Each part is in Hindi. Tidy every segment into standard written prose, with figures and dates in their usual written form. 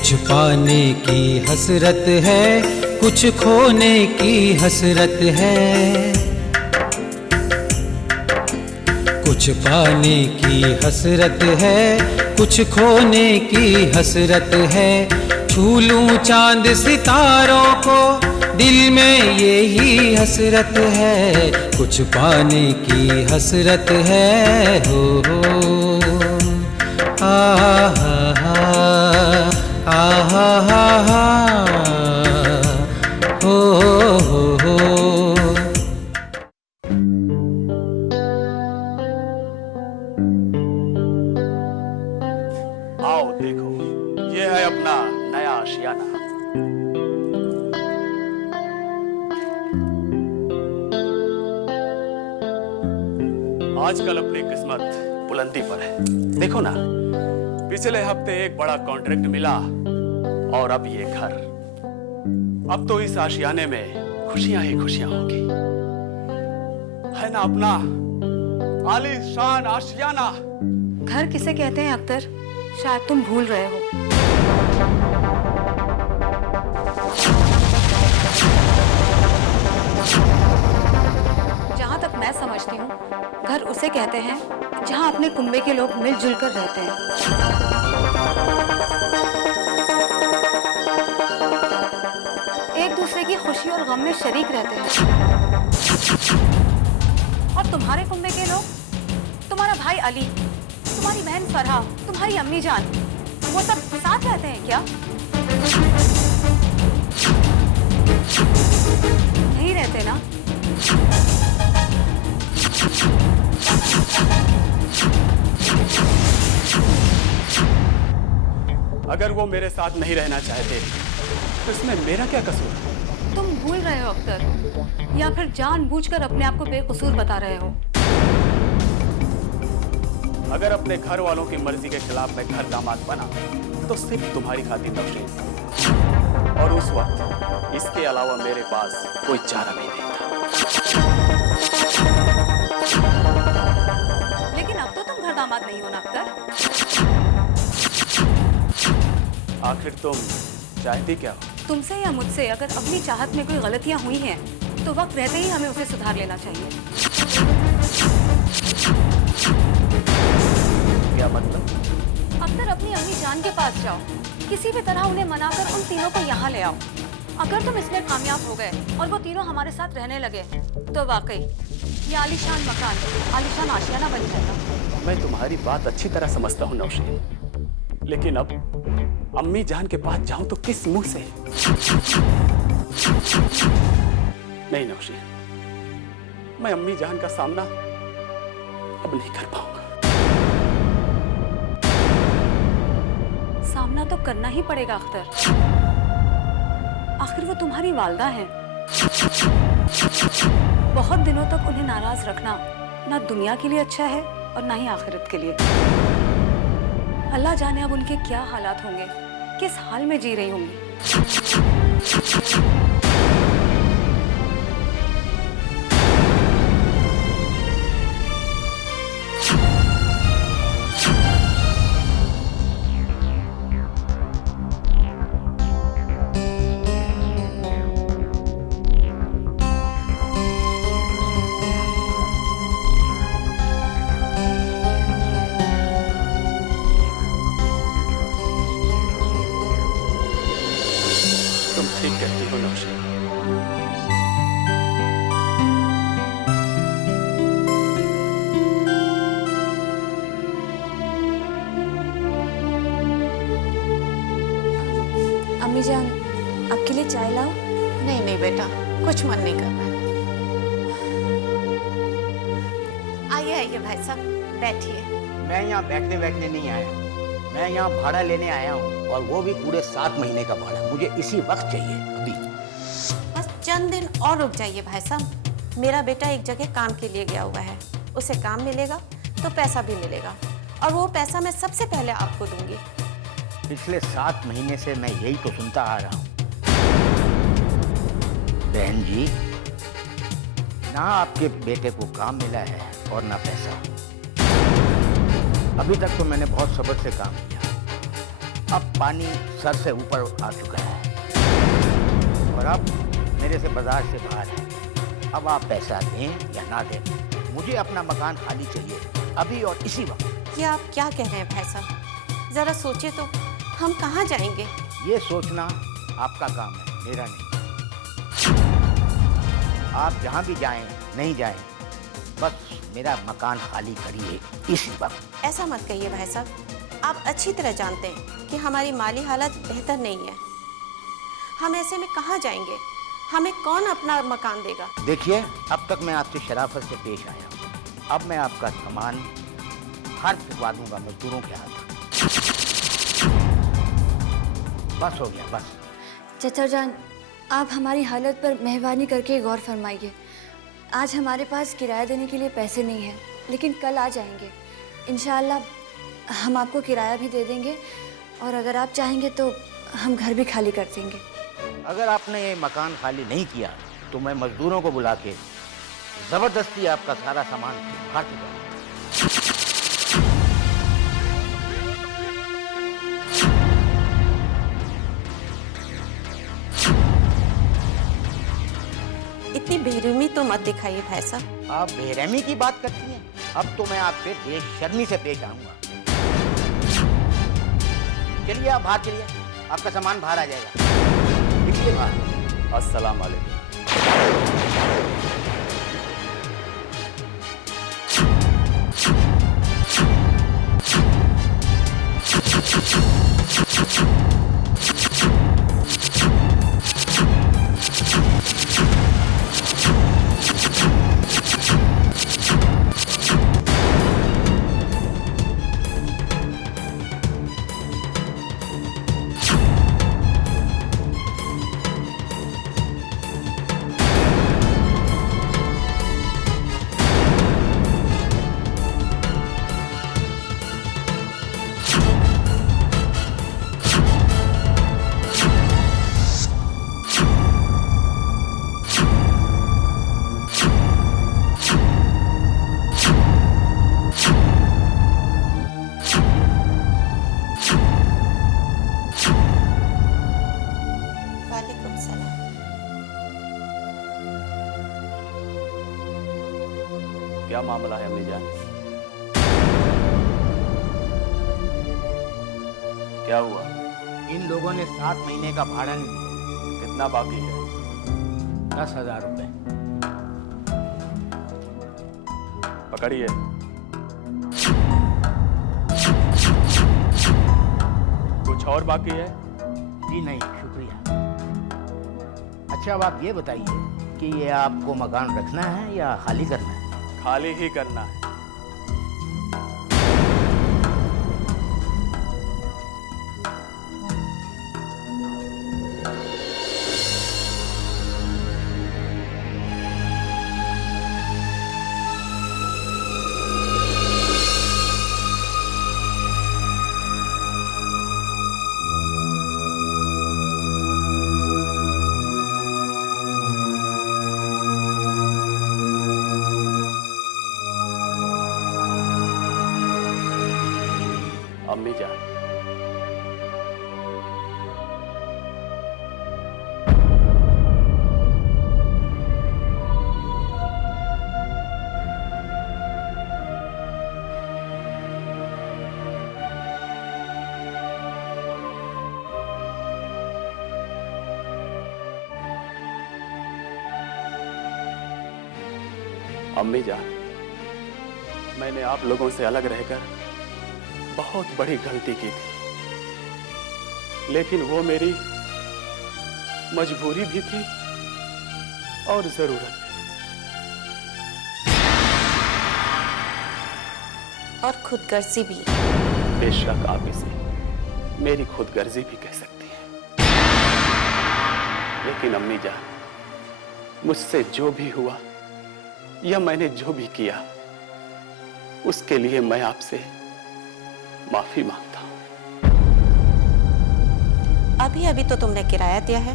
कुछ पाने की हसरत है, कुछ खोने की हसरत है। कुछ पाने की हसरत है, कुछ खोने की हसरत है। छू लूं चांद सितारों को, दिल में यही हसरत है। कुछ पाने की हसरत है, हो आ हा हा हो। आओ देखो, ये है अपना नया आशियाना। आजकल अपनी किस्मत बुलंदी पर है। देखो ना, पिछले हफ्ते एक बड़ा कॉन्ट्रैक्ट मिला और अब ये घर। अब तो इस आशियाने में खुशियां ही खुशियां होंगी, है ना अपना आलीशान आशियाना। घर किसे कहते हैं अख्तर, शायद तुम भूल रहे हो। जहां तक मैं समझती हूँ, घर उसे कहते हैं जहां अपने कुंबे के लोग मिलजुल कर रहते हैं। एक दूसरे की खुशी और गम में शरीक रहते हैं। और तुम्हारे कुंबे के लोग, तुम्हारा भाई अली, तुम्हारी बहन फरहा, तुम्हारी अम्मी जान, वो सब साथ रहते हैं क्या? नहीं रहते ना? अगर वो मेरे साथ नहीं रहना चाहते तो इसमें मेरा क्या कसूर है? तुम भूल रहे हो अख्तर, या फिर जानबूझकर अपने आप को बेकसूर बता रहे हो। अगर अपने घर वालों की मर्जी के खिलाफ मैं घर दामाद बना तो सिर्फ तुम्हारी खातिर नौशीन, और उस वक्त इसके अलावा मेरे पास कोई चारा भी नहीं था। लेकिन अब तो तुम घर दामाद नहीं हो ना अख्तर। आखिर तुम चाहती क्या हो? तुमसे या मुझसे अगर अपनी चाहत में कोई गलतियां हुई हैं तो वक्त रहते ही हमें उसे सुधार लेना चाहिए। क्या मतलब? अख्तर, अपनी अम्मी जान के पास जाओ, किसी भी तरह उन्हें मनाकर उन तीनों को यहाँ ले आओ। अगर तुम इसमें कामयाब हो गए और वो तीनों हमारे साथ रहने लगे तो वाकई ये आलीशान मकान, आलीशान आशियाना बन जाएगा। मैं तुम्हारी बात अच्छी तरह समझता हूँ नौशीन, लेकिन अब अम्मी जान के पास जाऊं तो किस मुंह से? नहीं नौशीन, मैं अम्मी जान का सामना अब नहीं कर पाऊंगा। सामना तो करना ही पड़ेगा अख्तर, आखिर वो तुम्हारी वालदा हैं। बहुत दिनों तक उन्हें नाराज रखना ना दुनिया के लिए अच्छा है और ना ही आखिरत के लिए। अल्लाह जाने अब उनके क्या हालात होंगे, किस हाल में जी रही होंगी। तुम ठीक कहती हो नौशीन। अम्मी जान, आपके लिए चाय लाओ? नहीं नहीं बेटा, कुछ मन नहीं कर रहा है। आइए आइए भाई साहब, बैठिए। मैं यहाँ बैठने नहीं आया, मैं यहाँ भाड़ा लेने आया हूँ, और वो भी पूरे 7 महीने का भाड़ा। मुझे इसी वक्त चाहिए, अभी। बस चंद दिन और रुक जाइए भाई साहब। मेरा बेटा एक जगह काम के लिए गया हुआ है, उसे काम मिलेगा तो पैसा भी मिलेगा, और वो पैसा मैं सबसे पहले आपको दूंगी। पिछले 7 महीने से मैं यही तो सुनता आ रहा हूँ। बहन जी, ना आपके बेटे को काम मिला है और ना पैसा। अभी तक तो मैंने बहुत सब्र से काम किया, अब पानी सर से ऊपर आ चुका है और अब मेरे से बाजार से बाहर है। अब आप पैसा दें या ना दें, मुझे अपना मकान खाली चाहिए, अभी और इसी वक्त। ये आप क्या कह रहे हैं भाई साहब? जरा सोचिए तो, हम कहाँ जाएंगे? ये सोचना आपका काम है, मेरा नहीं। आप जहाँ भी जाएं, नहीं जाएं, बस मेरा मकान खाली करिए इसी वक्त। ऐसा मत कहिए भाई साहब, आप अच्छी तरह जानते हैं कि हमारी माली हालत बेहतर नहीं है। हम ऐसे में कहाँ जाएंगे? हमें कौन अपना मकान देगा? देखिए, अब तक मैं आपसे शराफत से पेश आया हूँ, अब मैं आपका सामान हर भिजवा दूंगा मजदूरों के हाथ। बस हो गया, बस। चचा जान, आप हमारी हालत पर मेहरबानी करके गौर फरमाइए। आज हमारे पास किराया देने के लिए पैसे नहीं हैं, लेकिन कल आ जाएंगे इंशाअल्लाह। हम आपको किराया भी दे देंगे और अगर आप चाहेंगे तो हम घर भी खाली कर देंगे। अगर आपने ये मकान खाली नहीं किया तो मैं मजदूरों को बुला के जबरदस्ती आपका सारा सामान हट दूंगा। इतनी बेरहमी तो मत दिखाइए भाई साहब। आप बेरहमी की बात करती हैं, अब तो मैं आपसे बेशर्मी से पेश आऊंगा। चलिए आप बाहर चलिए, आपका सामान बाहर आ जाएगा। निकलिए बाहर। अस्सलाम वालेकुम। वालेकुम सलाम। क्या मामला है अम्मी जान? क्या हुआ? इन लोगों ने 7 महीने का भाड़ा नहीं दिया। कितना बाकी है? 10,000 रुपए। पकड़िए। कुछ और बाकी है? जी नहीं, शुक्रिया। अच्छा, अब आप ये बताइए कि ये आपको मकान रखना है या खाली करना है? खाली ही करना है। अम्मी जान, अम्मी जान, मैंने आप लोगों से अलग रहकर बहुत बड़ी गलती की थी, लेकिन वो मेरी मजबूरी भी थी और जरूरत भी। और खुदगर्जी भी। बेशक आप इसे मेरी खुदगर्जी भी कह सकती हैं, लेकिन अम्मी जान, मुझसे जो भी हुआ या मैंने जो भी किया, उसके लिए मैं आपसे माफी मांगता हूं। अभी अभी तो तुमने किराया दिया है,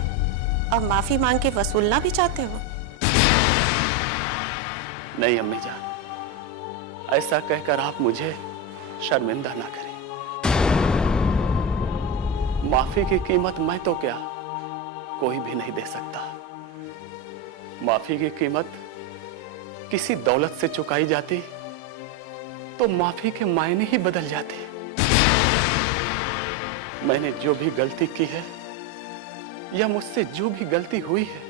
अब माफी मांग के वसूलना भी चाहते हो? नहीं अम्मी जान, ऐसा कहकर आप मुझे शर्मिंदा ना करें। माफी की कीमत मैं तो क्या, कोई भी नहीं दे सकता। माफी की कीमत किसी दौलत से चुकाई जाती तो माफी के मायने ही बदल जाते। मैंने जो भी गलती की है या मुझसे जो भी गलती हुई है,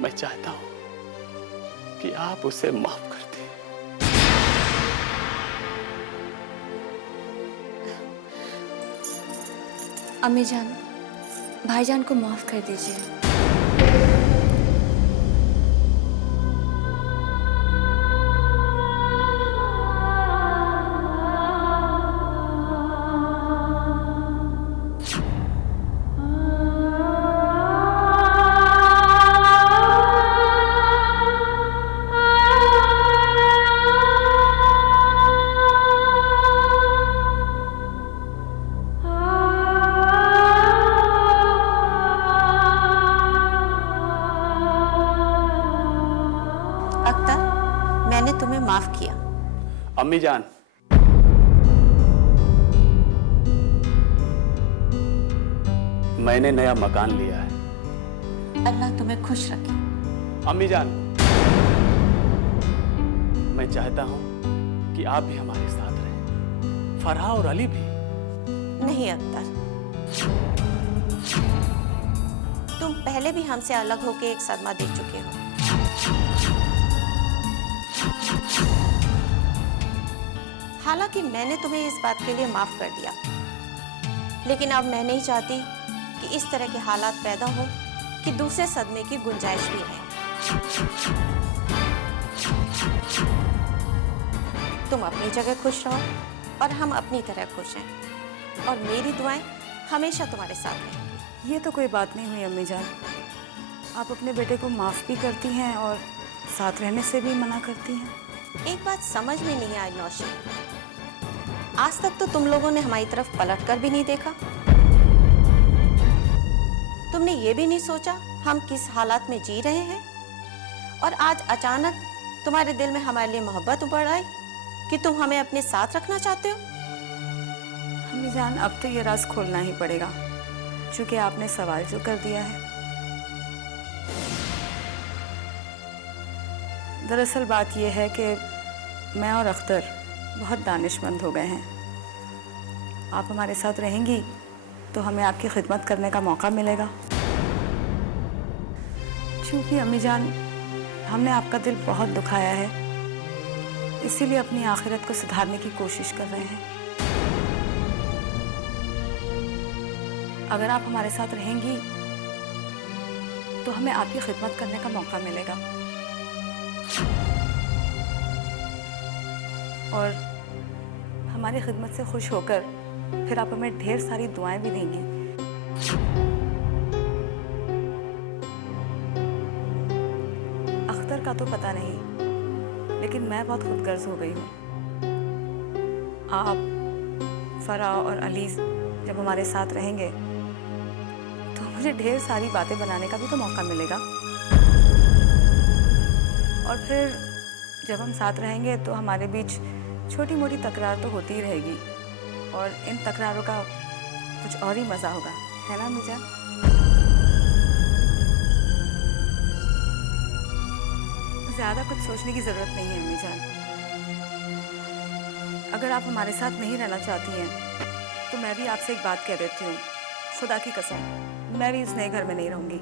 मैं चाहता हूं कि आप उसे माफ कर दें। अम्मी जान, भाईजान को माफ कर दीजिए। अख्तर, मैंने तुम्हें माफ किया। अम्मी जान, मैंने नया मकान लिया है। अल्लाह तुम्हें खुश रखे। अम्मी जान, मैं चाहता हूं कि आप भी हमारे साथ रहें, फरहा और अली भी। नहीं अख्तर, तुम पहले भी हमसे अलग होकर एक सदमा दे चुके हो। हालांकि मैंने तुम्हें इस बात के लिए माफ कर दिया, लेकिन अब मैं नहीं चाहती कि इस तरह के हालात पैदा हो कि दूसरे सदमे की गुंजाइश भी है। तुम अपनी जगह खुश रहो और हम अपनी तरह खुश हैं, और मेरी दुआएं हमेशा तुम्हारे साथ रहेंगी। ये तो कोई बात नहीं हुई अम्मी जान। आप अपने बेटे को माफ़ भी करती हैं और साथ रहने से भी मना करती हैं। एक बात समझ में नहीं आई नौशी, आज तक तो तुम लोगों ने हमारी तरफ पलट कर भी नहीं देखा। तुमने ये भी नहीं सोचा हम किस हालात में जी रहे हैं, और आज अचानक तुम्हारे दिल में हमारे लिए मोहब्बत उभर आई कि तुम हमें अपने साथ रखना चाहते हो। अम्मी जान, अब तो ये राज खोलना ही पड़ेगा, क्योंकि आपने सवाल जो कर दिया है। दरअसल बात यह है कि मैं और अख्तर बहुत दानिशमंद हो गए हैं। आप हमारे साथ रहेंगी तो हमें आपकी खिदमत करने का मौका मिलेगा। क्योंकि अम्मी जान, हमने आपका दिल बहुत दुखाया है, इसीलिए अपनी आखिरत को सुधारने की कोशिश कर रहे हैं। अगर आप हमारे साथ रहेंगी तो हमें आपकी खिदमत करने का मौका मिलेगा, और हमारी खिदमत से खुश होकर फिर आप हमें ढेर सारी दुआएं भी देंगी। अख्तर का तो पता नहीं, लेकिन मैं बहुत खुदगर्ज हो गई हूँ। आप, फराह और अली जब हमारे साथ रहेंगे तो मुझे ढेर सारी बातें बनाने का भी तो मौका मिलेगा, और फिर जब हम साथ रहेंगे तो हमारे बीच छोटी मोटी तकरार तो होती ही रहेगी, और इन तकरारों का कुछ और ही मज़ा होगा, है ना मिजान? ज़्यादा कुछ सोचने की ज़रूरत नहीं है मिजान। अगर आप हमारे साथ नहीं रहना चाहती हैं तो मैं भी आपसे एक बात कह देती हूँ, खुदा की कसम, मैं भी इस नए घर में नहीं रहूँगी।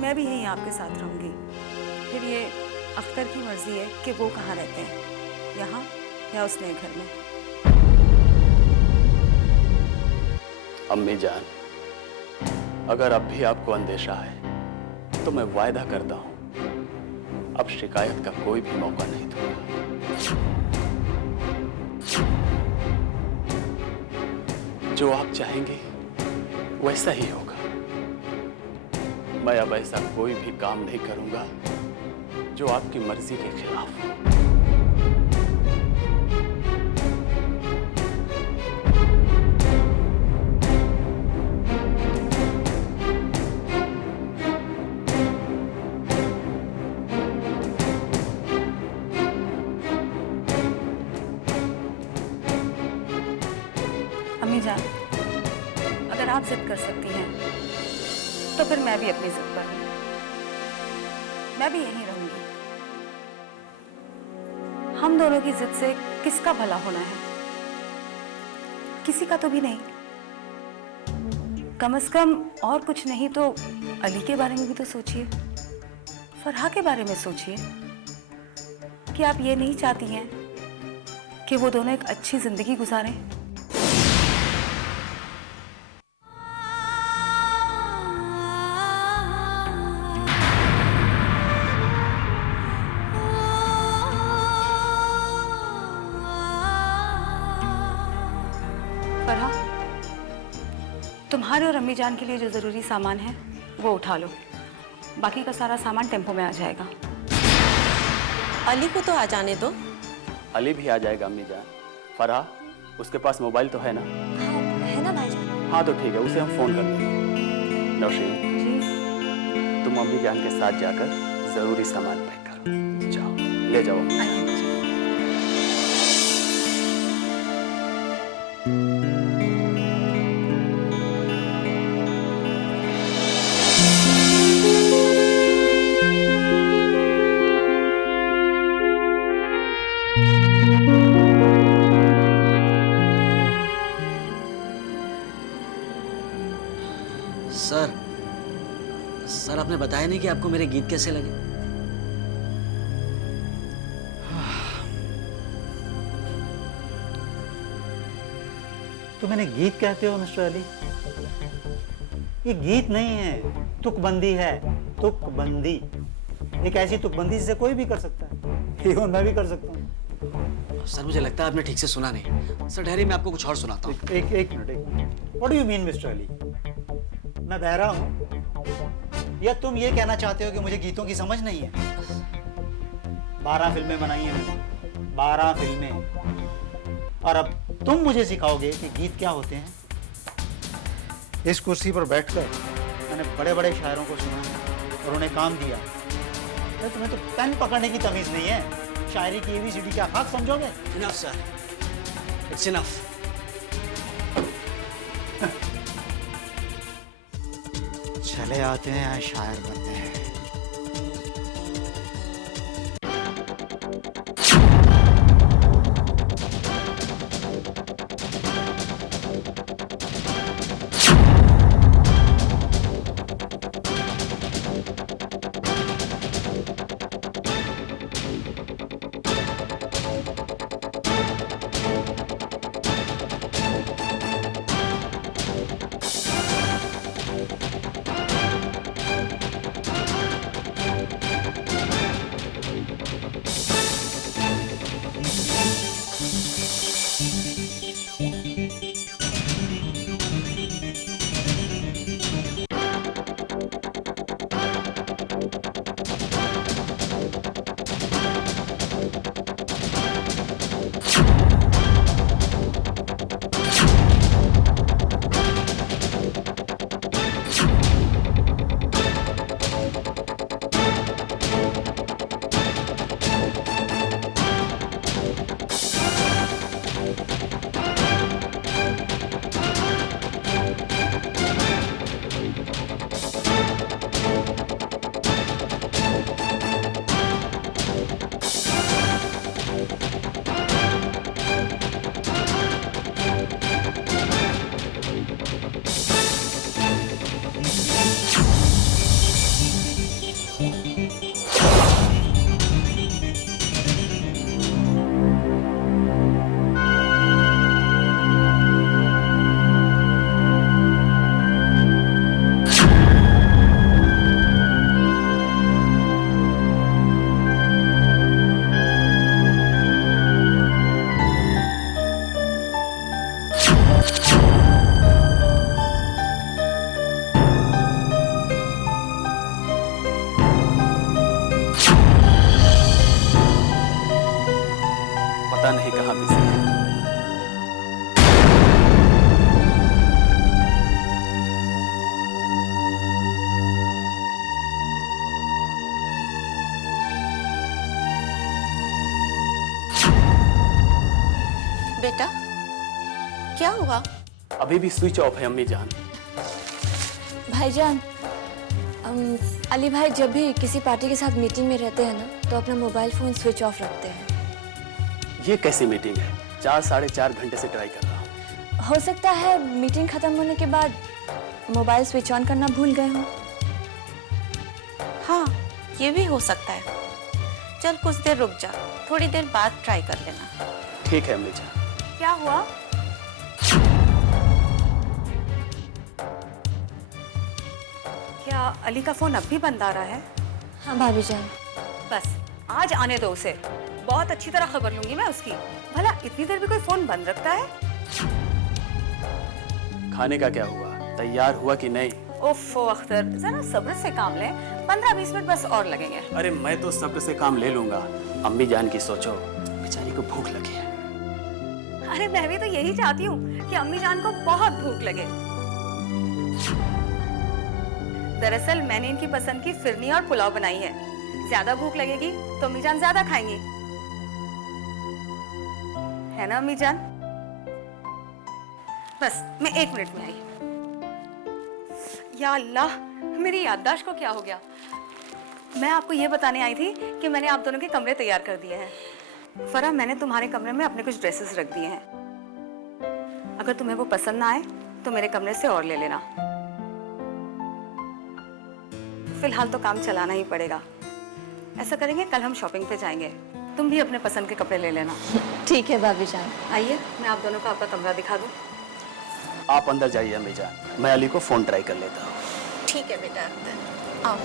मैं भी यहीं आपके साथ रहूँगी। फिर ये अख्तर की मर्जी है कि वो कहाँ रहते हैं, यहाँ या उस नए घर में। अम्मी जान, अगर अब भी आपको अंदेशा है तो मैं वायदा करता हूं अब शिकायत का कोई भी मौका नहीं दूंगा। जो आप चाहेंगे वैसा ही होगा। मैं अब ऐसा कोई भी काम नहीं करूंगा जो आपकी मर्जी के खिलाफ हो। जिद कर सकती हैं तो फिर मैं भी अपनी जिद पर हूँ। मैं भी यहीं रहूंगी। हम दोनों की जिद से किसका भला होना है? किसी का तो भी नहीं। कम से कम और कुछ नहीं तो अली के बारे में भी तो सोचिए, फरहा के बारे में सोचिए कि आप ये नहीं चाहती हैं कि वो दोनों एक अच्छी जिंदगी गुजारें। फरहा, तुम्हारे और अम्मी जान के लिए जो जरूरी सामान है वो उठा लो, बाकी का सारा सामान टेम्पो में आ जाएगा। अली को तो आ जाने दो। अली भी आ जाएगा अम्मी जान। फरहा, उसके पास मोबाइल तो है ना? हाँ है ना भाईजान। हाँ तो ठीक है, उसे हम फोन कर लेंगे। नौशीन, जी तुम अम्मी जान के साथ जाकर जरूरी सामान पैक करो। जाओ, ले जाओ। आइए जी। सर आपने बताया नहीं कि आपको मेरे गीत कैसे लगे। तो मैंने गीत कहते हो मिस्टर अली? ये गीत नहीं है, तुकबंदी है। तुकबंदी, एक ऐसी तुकबंदी जिसे कोई भी कर सकता है, इवन मैं भी कर सकता हूँ। सर मुझे लगता है आपने ठीक से सुना नहीं। सर ठहरिए, मैं आपको कुछ और सुनाता हूँ। एक minute. What do you mean mister Ali? मैं बहरा हूँ या तुम ये कहना चाहते हो कि मुझे गीतों की समझ नहीं है? 12 फिल्में बनाई हैं मैंने, 12 फिल्में, और अब तुम मुझे सिखाओगे कि गीत क्या होते हैं? इस कुर्सी पर बैठकर मैंने बड़े बड़े शायरों को सुना और उन्हें काम दिया। अरे तुम्हें तो पेन पकड़ने की तमीज नहीं है। शायरी की ABCD क्या खाक समझोगे? Enough sir, it's enough. चले आते हैं शायर बनते हैं। पता नहीं कहाँ बिजी है। बेटा क्या हुआ? अभी भी स्विच ऑफ है अम्मी जान। भाईजान, अली भाई जब भी किसी पार्टी के साथ मीटिंग में रहते हैं ना, तो अपना मोबाइल फ़ोन स्विच ऑफ रखते हैं। ये कैसी मीटिंग है? 4-4.5 घंटे से ट्राई कर रहा हूँ। हो सकता है मीटिंग खत्म होने के बाद मोबाइल स्विच ऑन करना भूल गए हों। हाँ, ये भी हो सकता है। चल कुछ देर रुक जा, थोड़ी देर बाद ट्राई कर लेना। ठीक है अम्मी जान। क्या हुआ? क्या अली का फोन अब भी बंद आ रहा है? हाँ भाभी जान। बस आज आने दो उसे, बहुत अच्छी तरह खबर लूंगी मैं उसकी। भला इतनी देर भी कोई फोन बंद रखता है? खाने का क्या हुआ? तैयार हुआ कि नहीं? ओफो अख्तर, जरा सब्र से काम ले, 15-20 मिनट बस और लगेंगे। अरे मैं तो सब्र से काम ले लूंगा। अम्मी जान की सोचो, बेचारी को भूख लगी है। अरे मैं भी तो यही चाहती हूँ कि अम्मी जान को बहुत भूख लगे। दरअसल मैंने इनकी पसंद की फिरनी और पुलाव बनाई है। ज्यादा भूख लगेगी तो अम्मी जान ज्यादा खाएंगी, है ना अम्मी जान? बस मैं 1 मिनट में आई। या अल्लाह, मेरी याददाश्त को क्या हो गया? मैं आपको ये बताने आई थी कि मैंने आप दोनों के कमरे तैयार कर दिए हैं। फरा, मैंने तुम्हारे कमरे में अपने कुछ ड्रेसेस रख दिए हैं। अगर तुम्हें वो पसंद ना आए तो मेरे कमरे से और ले लेना। फिलहाल तो काम चलाना ही पड़ेगा। ऐसा करेंगे, कल हम शॉपिंग पे जाएंगे, तुम भी अपने पसंद के कपड़े ले लेना। ठीक है भाभी जान। आइए, मैं आप दोनों को आपका कमरा दिखा दूं। आप अंदर जाइए अम्मी जान, मैं अली को फोन ट्राई कर लेता हूँ। ठीक है बेटा, अंदर आओ।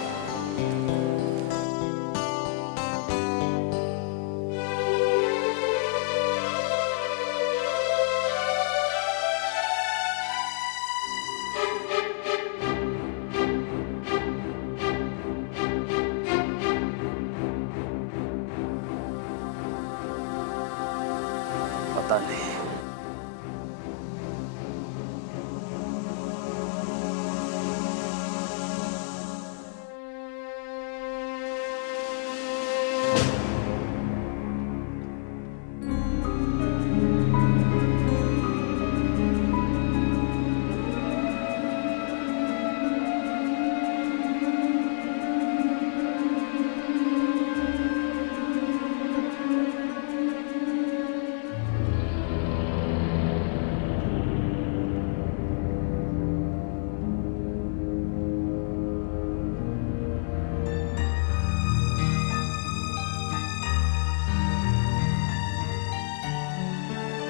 पता नहीं।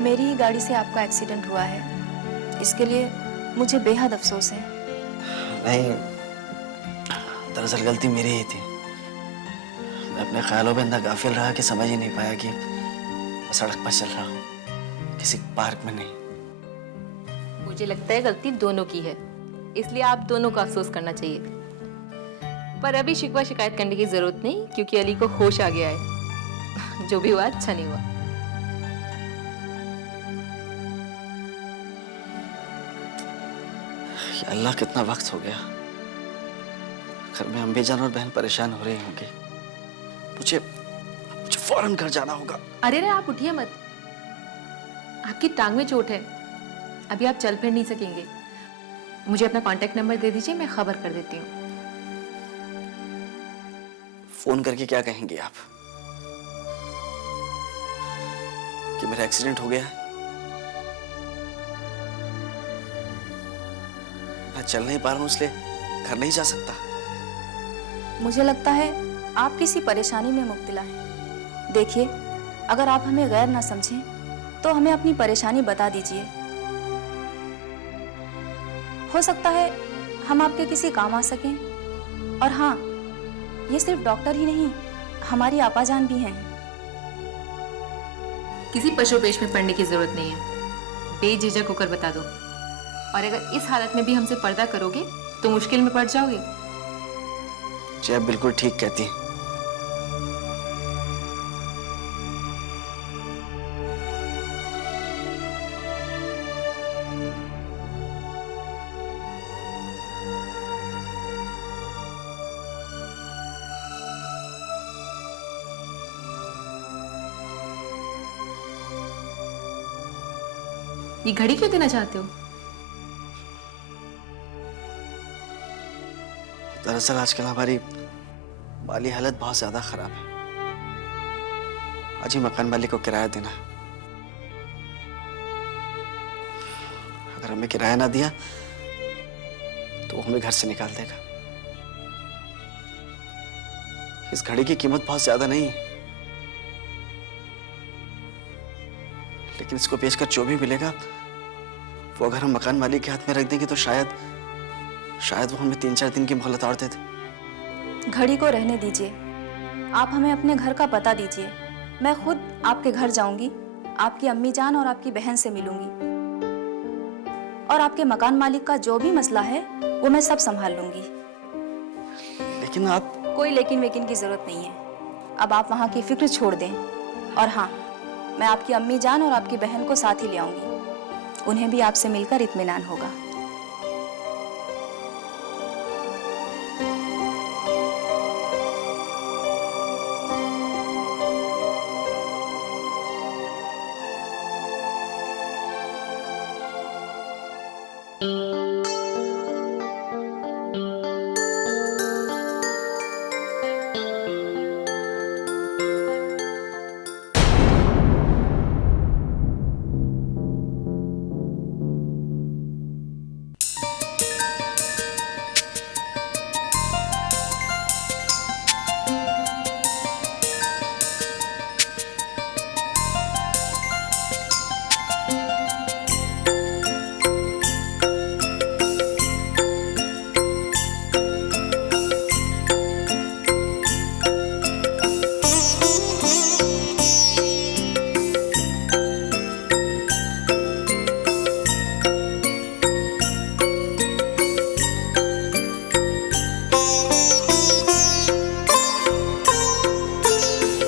मेरी ही गाड़ी से आपका एक्सीडेंट हुआ है, इसके लिए मुझे बेहद अफसोस है। नहीं, दरअसल गलती मेरी ही थी। मैं अपने ख्यालों में इतना गाफिल रहा कि समझ ही नहीं पाया कि मैं सड़क पर चल रहा हूँ, किसी पार्क में नहीं। मुझे लगता है गलती दोनों की है, इसलिए आप दोनों को अफसोस करना चाहिए। पर अभी शिकवा शिकायत करने की जरूरत नहीं, क्योंकि अली को होश आ गया है। जो भी हुआ अच्छा नहीं हुआ। अल्लाह, कितना वक्त हो गया। घर में अम्मी जान और बहन परेशान हो रही होंगे। मुझे फौरन घर जाना होगा। अरे रे, आप उठिए मत, आपकी टांग में चोट है, अभी आप चल फिर नहीं सकेंगे। मुझे अपना कांटेक्ट नंबर दे दीजिए, मैं खबर कर देती हूँ। फोन करके क्या कहेंगे आप कि मेरा एक्सीडेंट हो गया है? मैं चल नहीं पा रहा हूँ, इसलिए घर नहीं जा सकता। मुझे लगता है आप किसी परेशानी में मुब्तला हैं। देखिए, अगर आप हमें गैर ना समझें तो हमें अपनी परेशानी बता दीजिए। हो सकता है हम आपके किसी काम आ सकें। और हाँ, ये सिर्फ डॉक्टर ही नहीं, हमारी आपाजान भी हैं। किसी पशुपेश में पड़ने की जरूरत नहीं है, बेझिझक होकर बता दो। और अगर इस हालत में भी हमसे पर्दा करोगे तो मुश्किल में पड़ जाओगे। जी आप बिल्कुल ठीक कहती हैं। ये घड़ी क्यों देना चाहते हो? दरअसल आजकल हमारी माली हालत बहुत ज्यादा खराब है। आज ही मकान मालिक को किराया देना है। अगर हमें किराया ना दिया तो वो हमें घर से निकाल देगा। इस घड़ी की कीमत बहुत ज्यादा नहीं है, लेकिन इसको बेचकर जो भी मिलेगा वो अगर हम मकान मालिक के हाथ में रख देंगे तो शायद वो हमें 3-4 दिन की मोहलत और दे दे। घड़ी को रहने दीजिए, आप हमें अपने घर का पता दीजिए। मैं खुद आपके घर जाऊंगी, आपकी अम्मी जान और आपकी बहन से मिलूंगी, और आपके मकान मालिक का जो भी मसला है वो मैं सब संभाल लूंगी। लेकिन आप... कोई लेकिन वेकिन की जरूरत नहीं है। अब आप वहाँ की फिक्र छोड़ दें। और हाँ, मैं आपकी अम्मी जान और आपकी बहन को साथ ही ले आऊंगी, उन्हें भी आपसे मिलकर इत्मीनान होगा।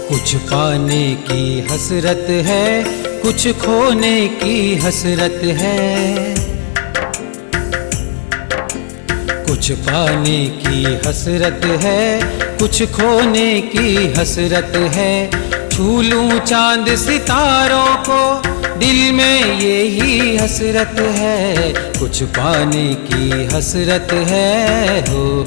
कुछ पाने की हसरत है, कुछ खोने की हसरत है। कुछ पाने की हसरत है, कुछ खोने की हसरत है। छू लूं चांद सितारों को, दिल में यही हसरत है। कुछ पाने की हसरत है हो।